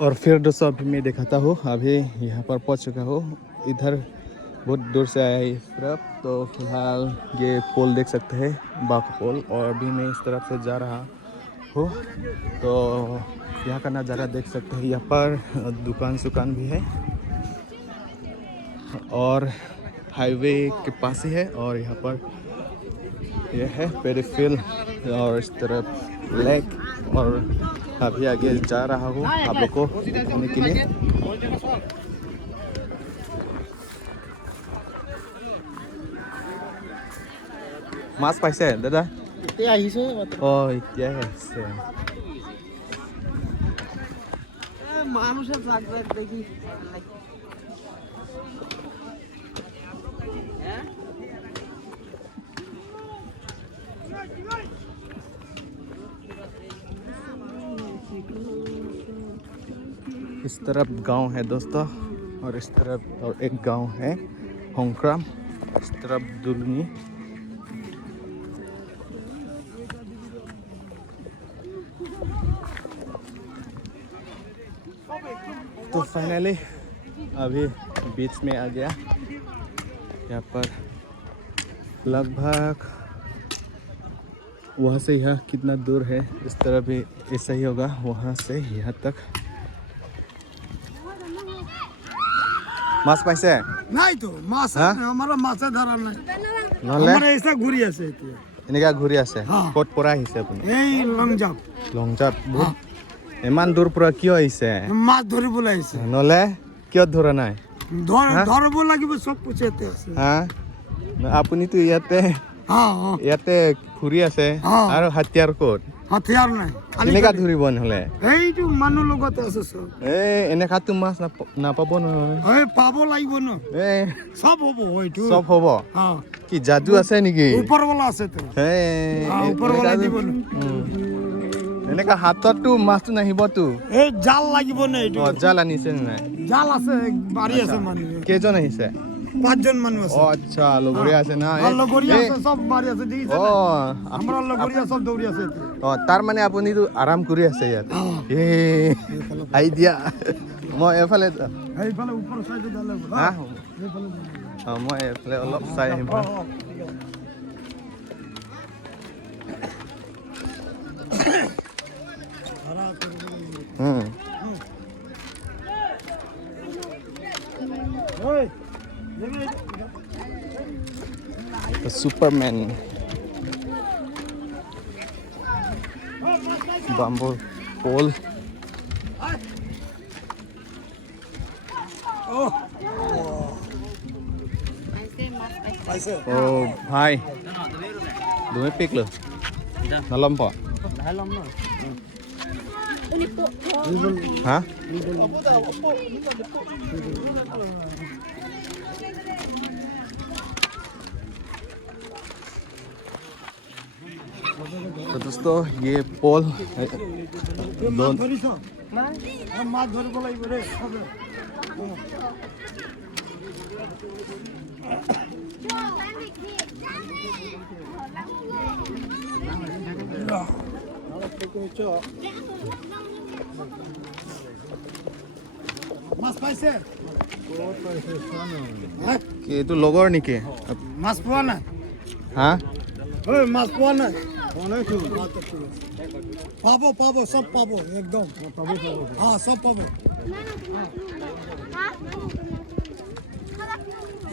और फिर दोस्तों अभी मैं दिखाता हूँ, अभी यहाँ पर पहुँच चुका हूँ। इधर बहुत दूर से आया है इस तरफ। तो फिलहाल ये पोल देख सकते हैं, बाकू पोल। और अभी मैं इस तरफ से जा रहा हूँ, तो यहाँ का नज़ारा देख सकते हैं। यहाँ पर दुकान भी है और हाईवे के पास ही है। और यहाँ पर यह है पेरीफिल और इस तरफ लेक। और अभी आगे जा रहा हूँ आप लोग को दिखाने के लिए। মাছ পাইছে দাদা? এতিয়া আহিছো এতিয়াহে আহিছে। মানুষের জাগ জাগ দেখি इस तरफ गांव है दोस्तों, और इस तरफ और एक गांव है होंक्राम, इस तरफ दुलनी। तो फाइनली अभी बीच में आ गया। यहाँ पर लगभग वहाँ से यहाँ कितना दूर है, इस तरह भी ऐसा ही होगा वहाँ से यहाँ तक। মাছ পাইছে নাই তো মাছ আমার মাছে ধরা নাই নহলে আমার এইটা ঘুরি আছে এতিয়া এনেকা ঘূৰি আছে। ক'ত পৰা আহিছে আপুনি? এই লংজাপ বহুত ইমান দূৰ পৰা কিয় আহিছে? মাছ ধৰিবলৈ আহিছে। নহলে কিয় ধৰা নাই? ধৰিব লাগিব, চব পুছেতে আছে। আপুনিতো ইয়াতে ঘূৰি আছে আৰু হাতিয়াৰ ক'ত? হাতিয়াৰ নাই, এনেকা ধৰিব নহলে? এইটো মানুহ লগত আছে চব। এনেকাতো মাছ নাপাব নহয়। পাব লাগিব ন, সব হ'ব। এইটো সব হ'ব? কি যাদু আছে নেকি? ওপৰৱালা আছে তো, ওপৰৱালা দিব ন। এনেকা হাততো মাছটো নাহিবতো। এই জাল লাগিব ন। এইটো জাল আনিছে নাই? জাল আছে, বাঢ়ি আছে মানুহ। কেইজন আহিছে? 5 জন মানুহ আছে। আচ্ছা, লগৰীয়া আছে না? লগৰীয়া আছে, সব বাঢ়ি আছে দেখিছে? আমাৰ লগৰীয়া সব দৌৰি আছে। তাৰ মানে আপুনিতো আৰাম কৰি আছে ইয়াত? আহি দিয়া, মই এফালে ওপৰ চাইডে যালে মই এফালে অলপ চাই আহিম। Superman bamboo pole। ভাই তুমি পিক লো নলম প হা? तो दोस्तों ये पोल মাছ ধৰিব লাগিব ৰে। মাছ পাইছে? এইটো লগৰ নেকি? মাছ পোৱা নাই? হা? মাছ পোৱা নাই? পাব পাব, সব পাব, একদম সব পাব,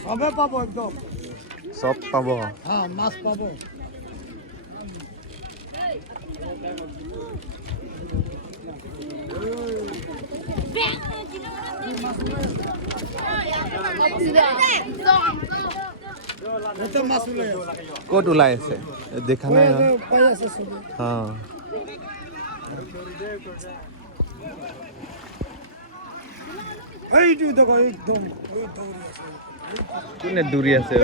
সবে পাব, একদম সব পাব। মাছ পাব। ক'ত ওলাই আছে দেখা নাই? এইটো দেখো, একদম কোনে দৌৰি আছে?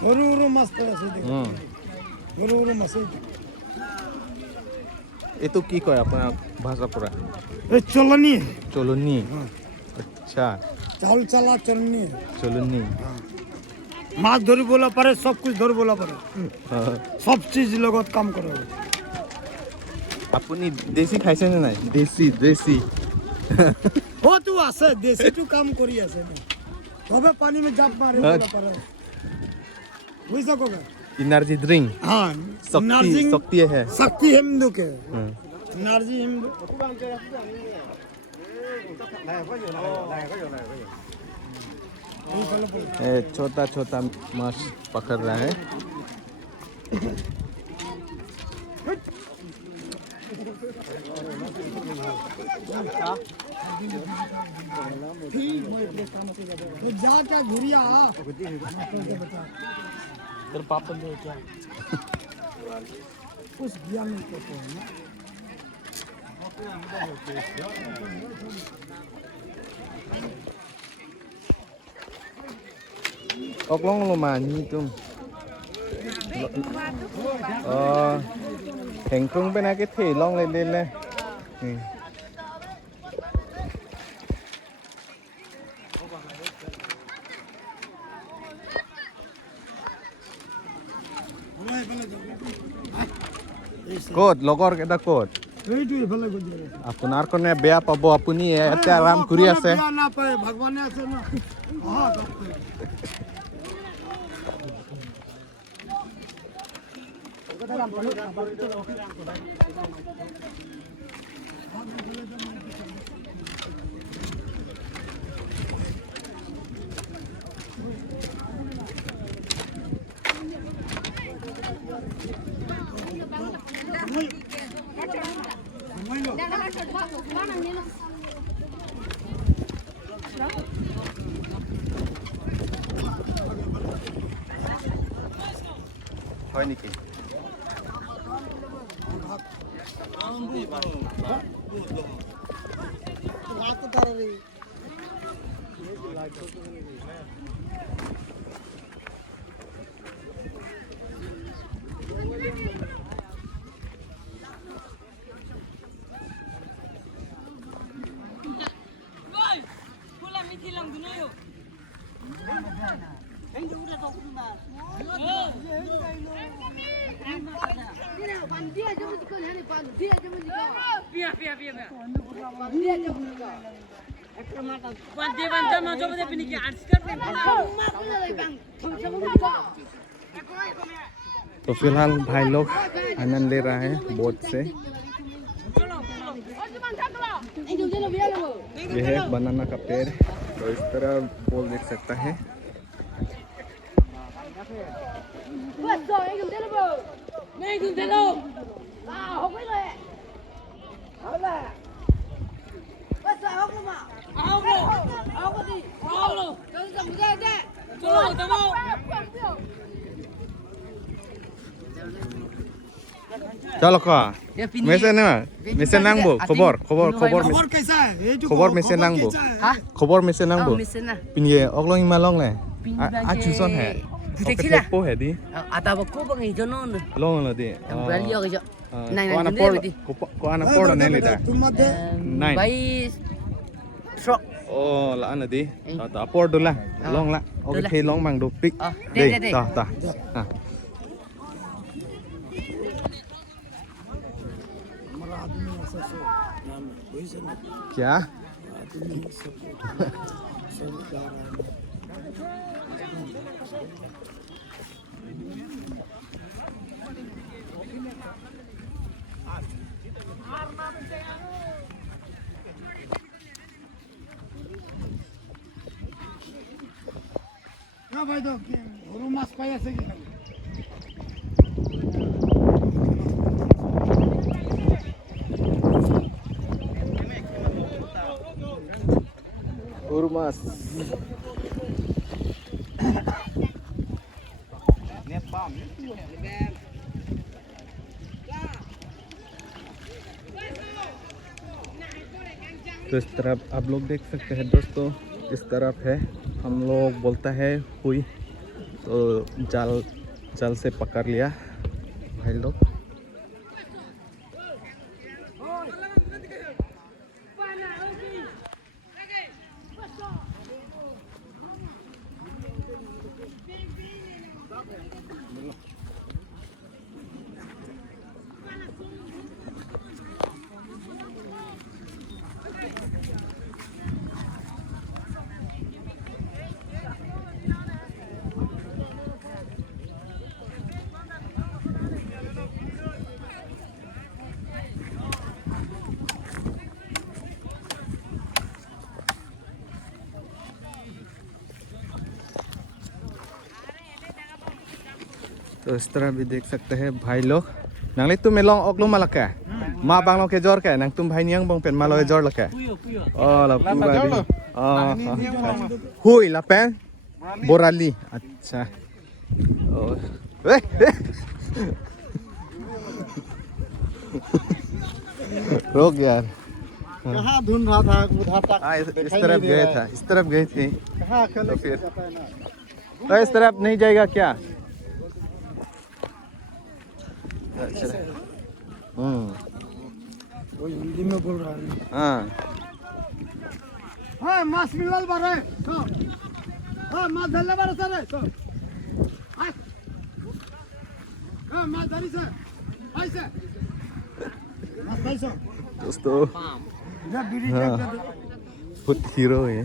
সৰু সৰু মাছ আছে, সৰু সৰু মাছ। এইটো কি কয় আপোনাৰ ভাষা পৰা? ये चलनी है। চলনি। আচ্ছা चावल चला चलनी है। চলনি। माछ धरी बोला पड़े, सब कुछ धरी बोला पड़े, सब चीज लगत काम करे। আপুনি দেশী খাইছেনে নাই? দেশী দেশী हो तू आसे देसी तू काम करी आसे ना, तबे पानी में जाप मारे बोला पड़े, बुझ सकोगे? एनर्जी ड्रिंक हाँ शक्ति नार्जिंग शक्ति है। शक्ति हिंदू के नार्जी हिंदू छोटा छोटा माछ पकड़ रहा है। तो जाके घुरिया तेरे पापा ने क्या कुछ ज्ञान नहीं करते हैं ना। Oklong lo mani tum. Thành công bên này cái thể long lên lên này. Code, logor kita code. এইটো এফালে গৈ দিয়ে আপোনাৰ কাৰণে বেয়া পাব, আপুনি ইয়াতে আৰাম কৰি আছে। না পায় ভগৱানে আছে না। হয় নেকি? तो फिलहाल भाई लोग आनंद ले रहा है बोट से। यह है बनाना का पेड़, तो इस तरह बोल देख सकता है। चलो का मेसे ना मेसे नांगबो खबर खबर खबर खबर कैसा है? ये जो खबर मेसे नांगबो खबर मेसे नांगबो पिनये अगलो हिमा long ले आ चुसन है ओके पो है दी आता बको बंग इजो नो long la di बलियो इजो को ana por को ana por ने लेदा तुम मत दे। nine by truck oh la ana di ta por do la long la oke the long mang do pick de ta ta हमारा आदमी ऐसा से नाम वही से ना क्या आदमी सब जा रहा है। हाँ भाई तो रूमास पाया से कि urmas तो इस तरफ आप लोग देख सकते हैं दोस्तों, इस तरफ है हम लोग बोलता है हुई, तो जाल से पकड़ लिया भाई लोग। तो इस तरह भी देख सकते हैं भाई लोग नंगले तुम लोग ओकलो मालका माँ बांग लोग के जोर का नंग तुम भाई नियंग बंग पेन मालो जोर लका oh la पूरा भी हुई ला पेन बोराली अच्छा रोक यार कहाँ ढूंढ रहा था उधर तक इस तरफ गए था इस तरफ गए थे कहाँ तो फिर तो इस तरफ नहीं जाएगा क्या अच्छा वो हिंदी में बोल रहा है हाँ हाँ मास मिलल बारे हाँ मास धरले बारे सर हाँ मास धरी से ऐसे मास पैसा दोस्तों जब बीड़ी हाँ। चेक खुद हीरो है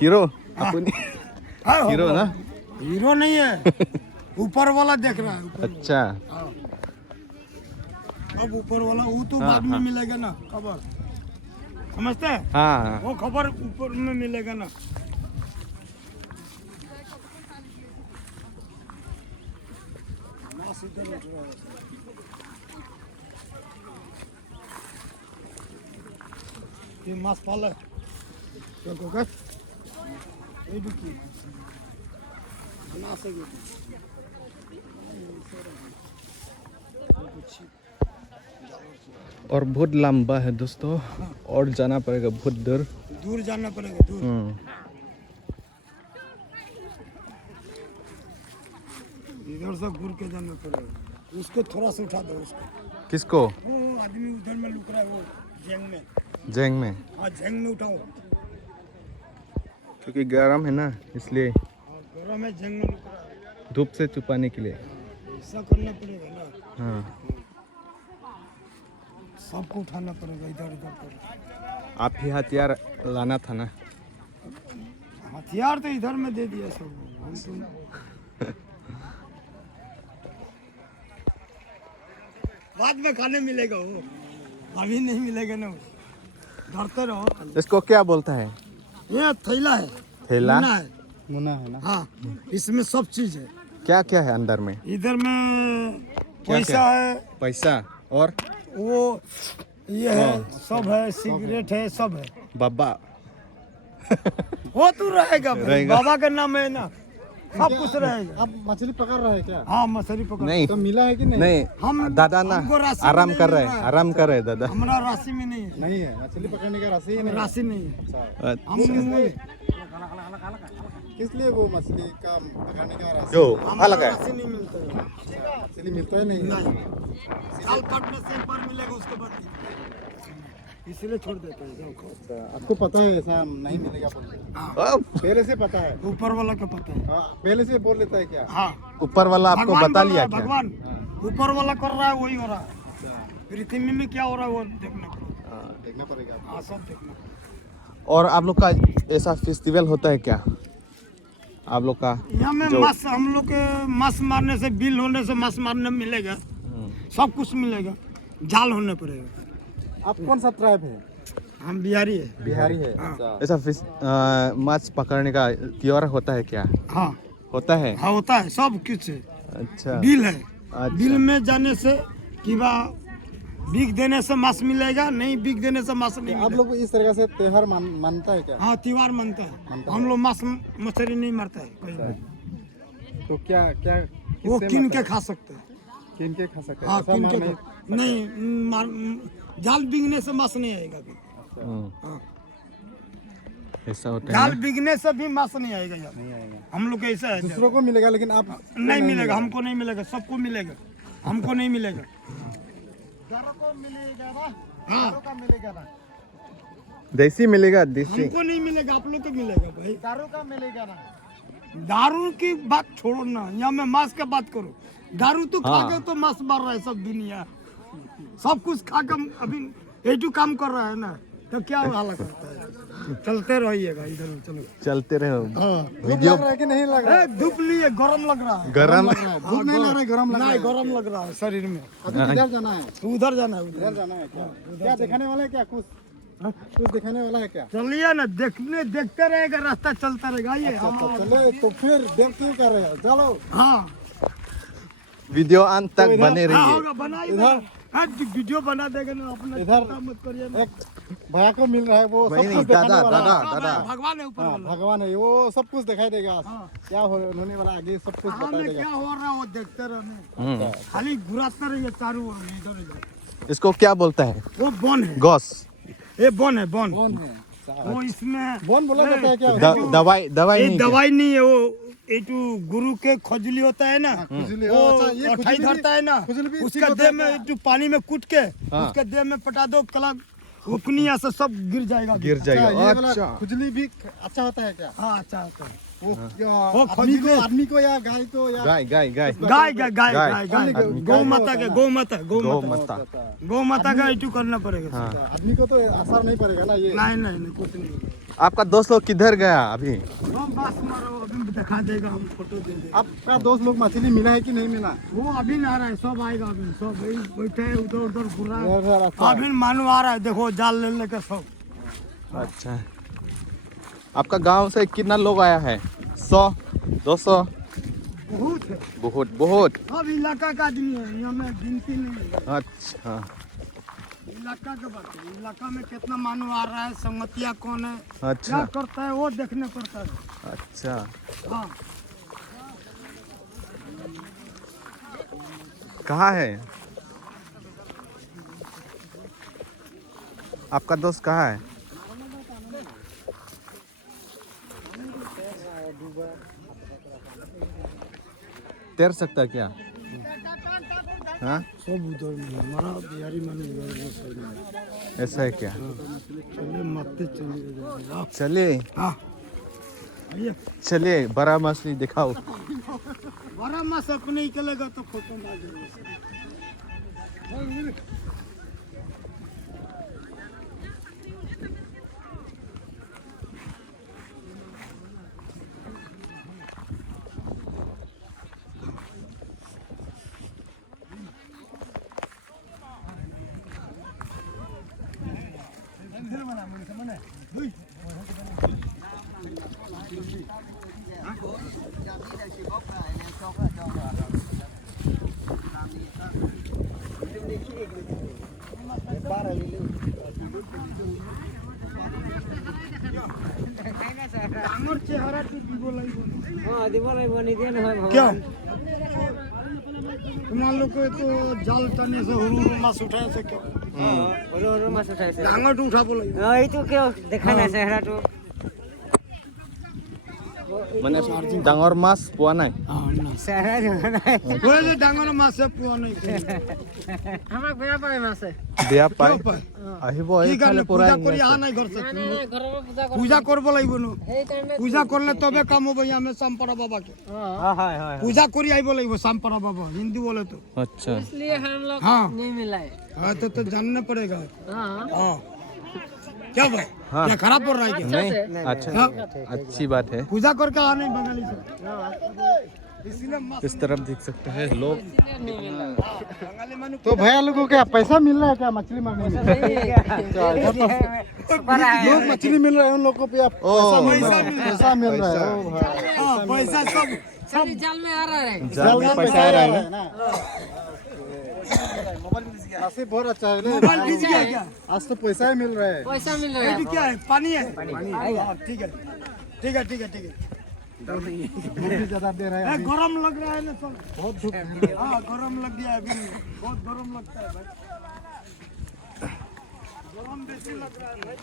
हीरो अपनी हीरो ना हीरो नहीं है ऊपर वाला देख रहा है ऊपर अच्छा हाँ। अब ऊपर वाला वो तो बाद में मिलेगा ना खबर समझते हैं हाँ वो खबर ऊपर में मिलेगा ना ये मास पाले क्या कोका ये दुखी बना सके और बहुत लंबा है दोस्तों और जाना पड़ेगा बहुत दूर दूर जाना पड़ेगा दूर इधर से घूर के जाना पड़ेगा उसको थोड़ा सा उठा दो उसको किसको वो आदमी उधर में लुक रहा है वो जेंग में जैंग में हाँ जेंग में उठाओ क्योंकि गर्म है ना इसलिए हाँ गरम है जेंग में लुक रहा है धूप से छुपाने के लिए ऐसा करना पड़ेगा ना हाँ सबको उठाना पड़ेगा इधर उधर कर आप ही हथियार लाना था ना हथियार तो इधर में दे दिया सब हम तो बाद में खाने मिलेगा वो अभी नहीं मिलेगा ना डरते रहो इसको क्या बोलता है ये थैला है थैला मुना है ना हाँ इसमें सब चीज है क्या क्या है अंदर में इधर में क्या पैसा है पैसा और वो ये है सब है सिगरेट है सब है बाबा वो तो रहेगा भाई, रहेगा। बाबा का नाम है ना सब कुछ रहेगा आप मछली पकड़ रहे हैं क्या? हाँ मछली पकड़ नहीं तो मिला है कि नहीं? नहीं हम दादा ना हमको राशि में आराम नहीं कर मिल रहे रहा है। आराम कर रहे दादा हमारा राशि में नहीं है नहीं है मछली पकड़ने का राशि ही नहीं है। राशि नहीं है हम किस लिए वो मछली का पकड़ने का राशि जो हमारा अलग है राशि नहीं मिलता है मछली मिलता है नहीं साल काटने से एक बार मिलेगा उसके बाद नहीं। इसलिए छोड़ देते हैं जाओ खाओ। अच्छा, आपको पता है ऐसा नहीं मिलेगा बोलते पहले से पता है ऊपर वाला का पता है हाँ, पहले से बोल लेता है क्या? हाँ ऊपर वाला आपको भगवान बता बोल लिया रहा है, क्या भगवान ऊपर वाला कर रहा है वही हो रहा है पृथ्वी में क्या हो रहा है वो देखना पड़ेगा देखना पड़ेगा आपको। हाँ सब देखना पड़ेगा। और आप लोग का ऐसा फेस्टिवल होता है क्या आप लोग का यहाँ में जो- मांस हम लोग के मांस मारने से बिल होने से मांस मारने मिलेगा सब कुछ मिलेगा जाल होने पड़ेगा आप कौन सा ट्राइब है? हम बिहारी है बिहारी है हाँ। अच्छा। ऐसा माछ पकड़ने का त्योहार होता है क्या हाँ होता है हाँ होता है सब कुछ है अच्छा बिल है अच्छा। बिल में जाने से कि बा बिक देने से मांस मिलेगा नहीं बिक देने से मांस नहीं आप मिलेगा लोग इस तरह से त्योहार मानता है क्या? हाँ त्योहार मनता है हम लोग मांस मछली नहीं मारता है कोई भी। तो क्या क्या वो किससे किन मारता के है? खा सकते हैं किन के खा सकते हैं? हाँ ऐसा किन मार के नहीं- नहीं जाल बिगने से मांस नहीं आएगा अभी। हाँ। ऐसा होता है जाल ना? बिगने से भी मांस नहीं आएगा यार नहीं आएगा। हम लोग का ऐसा है दूसरों को मिलेगा लेकिन आप नहीं मिलेगा हमको नहीं मिलेगा सबको मिलेगा हमको नहीं मिलेगा को मिलेगा ना? हाँ का मिलेगा ना? देसी मिलेगा देसी हमको नहीं मिलेगा आप लोग को मिलेगा भाई दारू का मिलेगा ना? दारू की बात छोड़ो ना, यहाँ मैं मांस की बात करूँ। दारू तो खा हाँ। के तो मांस मार रहा है सब दुनिया, सब कुछ खा के अभी एटू काम कर रहा है ना, तो क्या हाल करता है। चलते रहिएगा इधर, चलो चलते रहे। हाँ। वीडियो लग रहा है कि नहीं लग रहा है? धूप लिए गरम लग रहा है, गरम धूप नहीं लग रहा है, गरम लग रहा नहीं है। गरम लग रहा है शरीर में। अभी किधर जाना है? उधर जाना है, इधर उधर जाना है क्या? क्या दिखाने वाला है क्या? कुछ दिखाने वाला है क्या? चलिए ना, देखते रहेगा, रास्ता चलता रहेगा। ये चले तो फिर देर क्यों कर रहे हो? चलो हाँ वीडियो अंत तक बने हाँ, रहिए। होगा, बनाइए ना। हाँ, वीडियो बना देगा ना, अपना इधर चिंता मत करिए ना। एक भैया को मिल रहा है, वो सब नहीं, कुछ दिखाने दादा, वाला है। दादा। हाँ, भाई, भगवान है ऊपर हाँ, वाला। भगवान है, वो सब कुछ दिखाई देगा। हाँ। क्या होने वाला आगे सब कुछ हाँ, बता में देगा। क्या हो रहा है वो देखते रहना, खाली घुराते रहिए चारों ओर, इधर इधर। इसको क्या बोलता है? वो बन है, गॉस। ये बन है, बन। कौन है? वो इसमें बोन बोला जाता है क्या? दवाई ये नहीं क्या? दवाई नहीं है, वो एक गुरु के खुजली होता है ना, खुजली, वो अच्छा, ये अठाई खुजली धरता है ना, खुजली भी उसका ठीक होता देह है में क्या? एक पानी में कूट के हाँ। उसके देह में पटा दो, कला उकनिया से सब गिर जाएगा। गिर अच्छा, जाएगा। ये वाला अच्छा खुजली भी अच्छा होता है क्या? हाँ, अच्छा होता है। वो क्या वो आदमी को या गाय को या गाय गाय गाय गाय गाय गाय गाय। गाय गाय आदमी गौ को माता होता के, है ना? गौ माता, गौ गौ माता, माता। गौ माता का इटू करना पड़ेगा। हाँ। आदमी को तो असर नहीं पड़ेगा ना ये। नहीं नहीं नहीं, कुछ नहीं। आपका दोस्त लोग किधर गया अभी? हम बस मारो, अभी दिखा देगा, हम फोटो दे देंगे। आपका दोस्त लोग मछली मिला है कि नहीं मिला? वो अभी ना आ रहा है, सब आएगा अभी, सब वही बैठे हैं उधर उधर घूर रहा है। इधर अच्छा। अभी मानो आ रहा है, देखो जाल ले लेकर सब। अच्छा, आपका गांव से कितना लोग आया है? 100 200? बहुत है, बहुत बहुत। सब इलाका का आदमी है, यहाँ में गिनती नहीं है। अच्छा इलाका का बात है, इलाका में कितना मानो आ रहा है, संगतिया कौन है, क्या अच्छा करता है, वो देखने पड़ता है। अच्छा। हाँ, कहाँ है आपका दोस्त? कहाँ है? तैर सकता है क्या? हाँ, सब उधर में है। हमारा बिहारी मानो उधर वो साइड में। ऐसा है क्या? चलिए मरते चलिए। चलिए हाँ, आइए। चलिए, बड़ा मछली दिखाओ। बड़ा मास अपने ही चलेगा तो फोटो ना जरूर। डांगर चेहरा तो दीबो लाइबो। क्या तुम लोग को तो जाल तने से हुरू मास उठाए से क्या डांगर तो उठा बोला মানে ডাঙৰ মাছ পোৱা নাই। वो जो डांगर मास से पुआ नहीं বেয়া পায়। क्यों पाए? আহিব की এইফালে करले পৰা पूजा करी आ नहीं घर से पूजा करबो लाइबो न पूजा करले तबे काम होबे हमें संपरा बाबा के पूजा करी आइबो लाइबो संपरा बाबा हिंदू बोले तो अच्छा इसलिए हम लोग हाँ नहीं मिला है। हाँ तो जानना पड़ेगा हाँ, हाँ क्या भाई हाँ। क्या खराब पड़ रहा है क्या नहीं अच्छा हाँ। अच्छी बात है। पूजा करके आ नहीं बंगाली से इसलिए मस्त इस तरफ देख सकते हैं लोग। बंगाली मानो तो भैया लोगों को क्या पैसा मिल रहा है क्या मछली मारने में? लोग मछली मिल रहा है उन लोगों को भी पैसा मिल रहा है। ओ भाई, हाँ पैसा सब सब जाल में आ रहा है। जाल में पैसा आ रहा है ना। नसीब बहुत अच्छा है ना। मोबाइल खींच गया क्या आज तो पैसा ही मिल रहा है। पैसा मिल रहा ये है। क्या है पानी है हाँ, ठीक है ठीक है ठीक है ठीक है धूप भी ज्यादा दे रहा है ए, अभी। गरम लग रहा है ना सब बहुत धूप है। हाँ गरम लग गया है अभी बहुत गरम लगता है भाई गरम बेसी लग रहा है भाई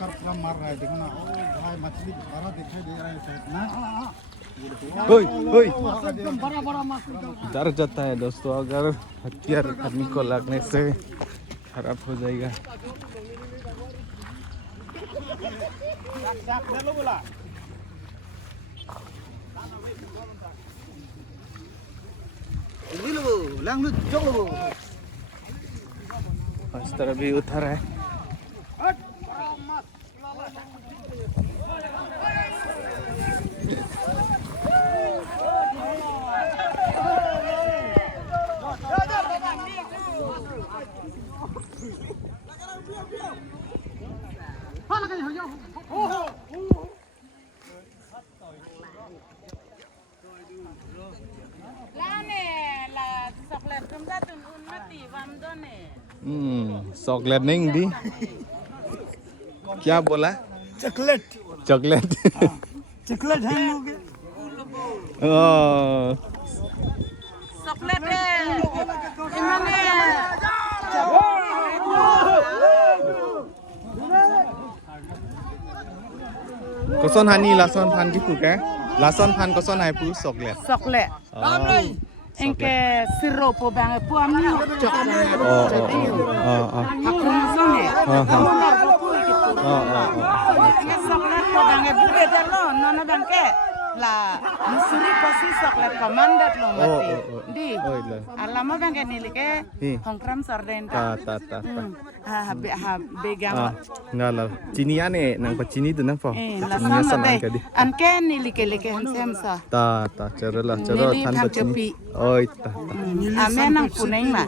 कर पूरा मार रहा है देखो ना ओ भाई मछली भरा दिखाई दे रहा है शायद ना ओए ओए एकदम बड़ा बड़ा मछली का डर जाता है दोस्तों, अगर हथियार आदमी को लगने से खराब हो जाएगा। इस तरह भी उतर है। चॉकलेट नहीं दी, क्या बोला? चॉकलेट चॉकलेट चॉकलेट है लोग चॉकलेट इन्होंने Koson hani lason pan gitu kan? Lason pan koson hai pu coklat. coklat engke sirup bang pu amni coklat hakun sone coklat po bang buke dalo nona bang ke la musuri pasti coklat komandat lo mati di alama bang ke nilike hongkram sarden Ta. begang Enggak lah. Cini ane nang pacini tu nang po. lasan la dai anke nilike hansem sa Ta cero Nili tan phang pacini. chopi. Oi ta. Ame nang puneng ma.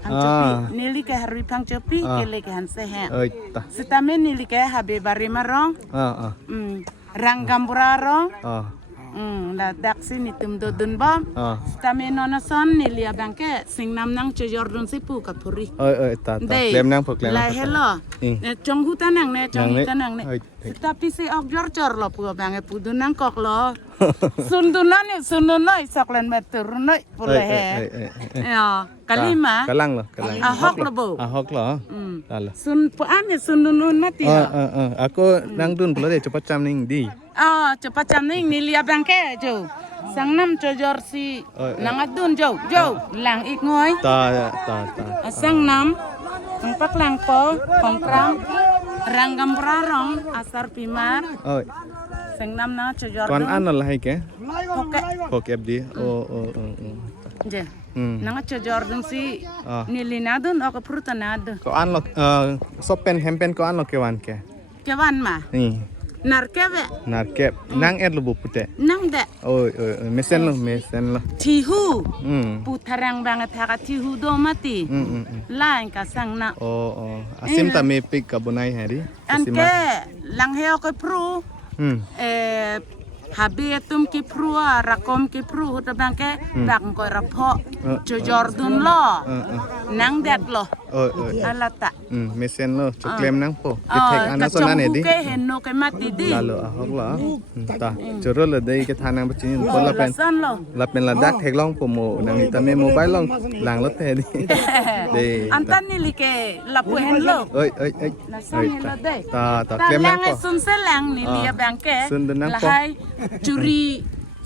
Phang chopi. Nili ke hari phang chopi kele ke hanse he. Oi ta. Sitame nili ke habe bari marong. Rang gambura rong. La daksi ni tum do dun bom. Sitame nona son nili abangke sing nam nang chejordun sipu kapuri. Oi ta. Lem nang pok lem. La hello. Chong hutanang ne chong Yang ne. hutanang ne. Oi. Tapi si ok jor lo pu bange pu dunang kok lo. Sundunan saklen meturunai pula he. Ya, kalima. Kalang lo, kalang. Ahok lo bu. Ahok lo. Lalu. Sun pu ane sundunun mati. Aku nang dun pula deh cepat cam ning di. Cepat jam ning ni lia bangke jo. Sang nam jor si nangadun jo lang ik ngoi. Ta. Sang nam pak lang po kongkrang ranggam rarong asar pimar. Oi. Sang nam na jor. Kon an lah ke? Oke. Pokep di. Je. Nanga jor si nilinadun aku prutanad. Ko an lo sopen hempen ko an lo kewan ke. Kewan ma. Ni. Narkeve. Narkep nang lu pute. Nang de. Oi mesen lo. Tihu. Putarang banget haka tihu do mati. Lain ka sang na. Asim ta me pik kabunai hari. Anke lang heo ko pru. Habi tum ki pru rakom ki pru huta bangke bang ko rapo. Jordun lo. Nang det lo. Alata. Mesen lo cuklem nang po. Ketek anak sonan edi. Ke henno ke mati di. Lalu ahok lah. Ta. Curo le dei ke thanang bacini pon la pen. Lasan lo. La pen la dak thek long pomo nang ita me mobile long lang lot he di. Dei. Antan ni like lapu hen lo. Oi. Lasan ni lo dei. Ta klem nang po. Sun selang ni lia bangke. Sun denang po. Lahai curi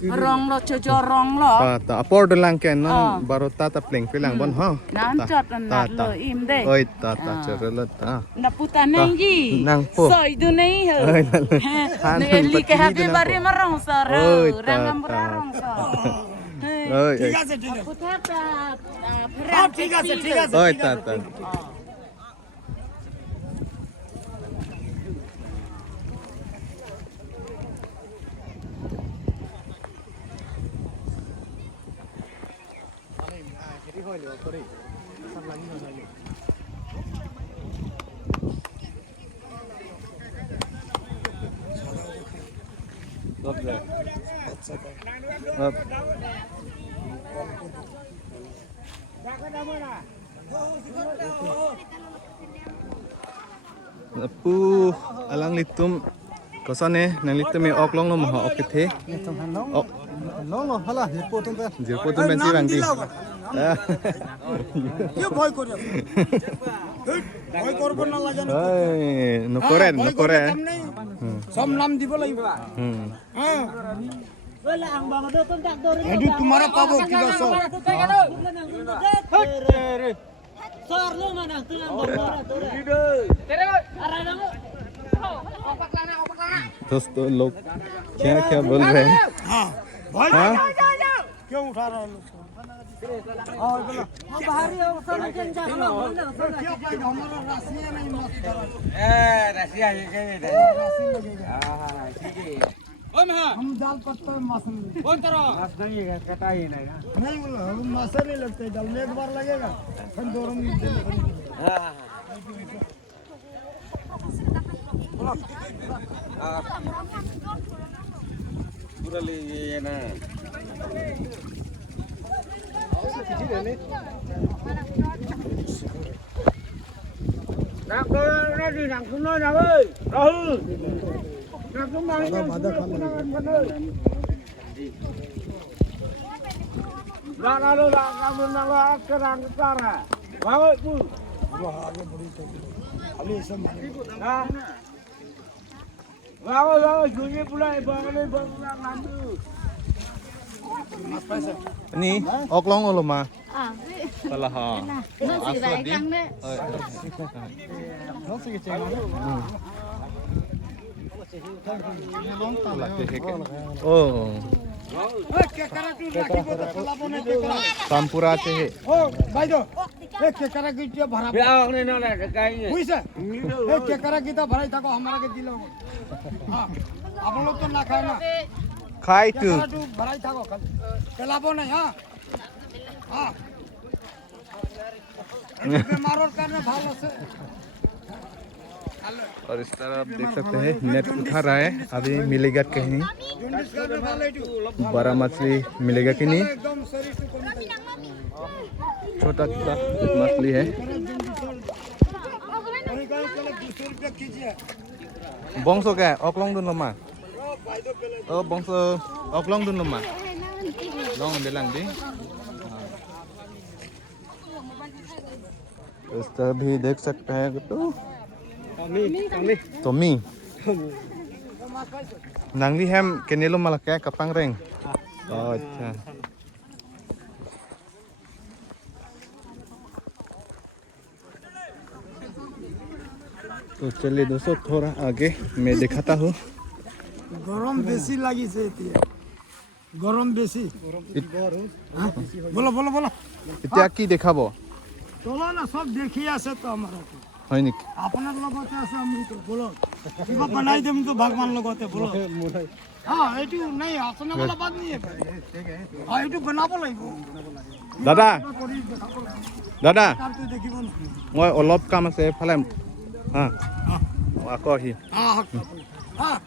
rong lo rong lo. Ta apor de lang ken no baru ta pleng pilang bon ha. Nan chat nan lo im dei. Oi ta curo le ta. Naputan nang yi. Nang po. Soy du nei he. Ne li ke habi bari marong sar. Rangam rong sar. Oi. ঠিক আছে Putata. ঠিক আছে Oi ta. Pu alang litum kosone nang litum ok long lo ma ok the. Ok lo hala ye po tum pe jir po tum ben si bang di. কেউ ভয় করে ভয় কৰিব নালাগে নকৰে নকৰে সব নাম দিব লাগিব এইটো তোমাৰ পাব কিবা সব दोस्तों लोग क्या क्या बोल रहे हैं हाँ क्यों उठा रहा है हम जाल पत्ता मास नहीं कटा ही नहीं बोला मास नहीं लगता जाल में एक बार लगेगा फिर दोनों मिनट पूरा ले ये ना ini oklong lo ma salah ha oh sampura ce ओ भाई दो एक के करा की जो भरा ने ना हुई से एक के करा की तो भराई था को हमारा के दिलो हां आप लोग तो ना खाए ना khai tu तू भराई था को चलाबो नहीं हां हां बीमार और करने भालो से और इस तरफ देख सकते हैं नेट उठा रहा है अभी मिलेगा कहीं जुंडिस करने वाले तू बड़ा मछली मिलेगा कि नहीं एकदम शरीर से कम छोटा छोटा मछली है कहीं कहीं चले 200 रुपया कीजिए bongso kayak oklong dun lama oh bongso oklong dun lama long bilang di इस तरह भी देख सकते हैं तो Tommy nangli hem kenelo malakya kapang reng oh अच्छा तो चलिए दोस्तों थोड़ा आगे मैं दिखाता हूँ गरम बेसी लगी से गरम बेसी बोलो बोलो बोलो इतना की देखाबो चलो ना सब देखिए से तो हमारा হয় নেকি আপনার লগতে আছে আমি তো বলো কিবা বানাই দেম তো ভগবান লগতে বলো হ্যাঁ এইটো নাই আসনে वाला बात नहीं है हां এইটো बनाबो লাগিব দাদা দাদা তার তুই দেখিব না মই অলপ কাম আছে এফালে হা আকৌ আহিম হ্যাঁ হ্যাঁ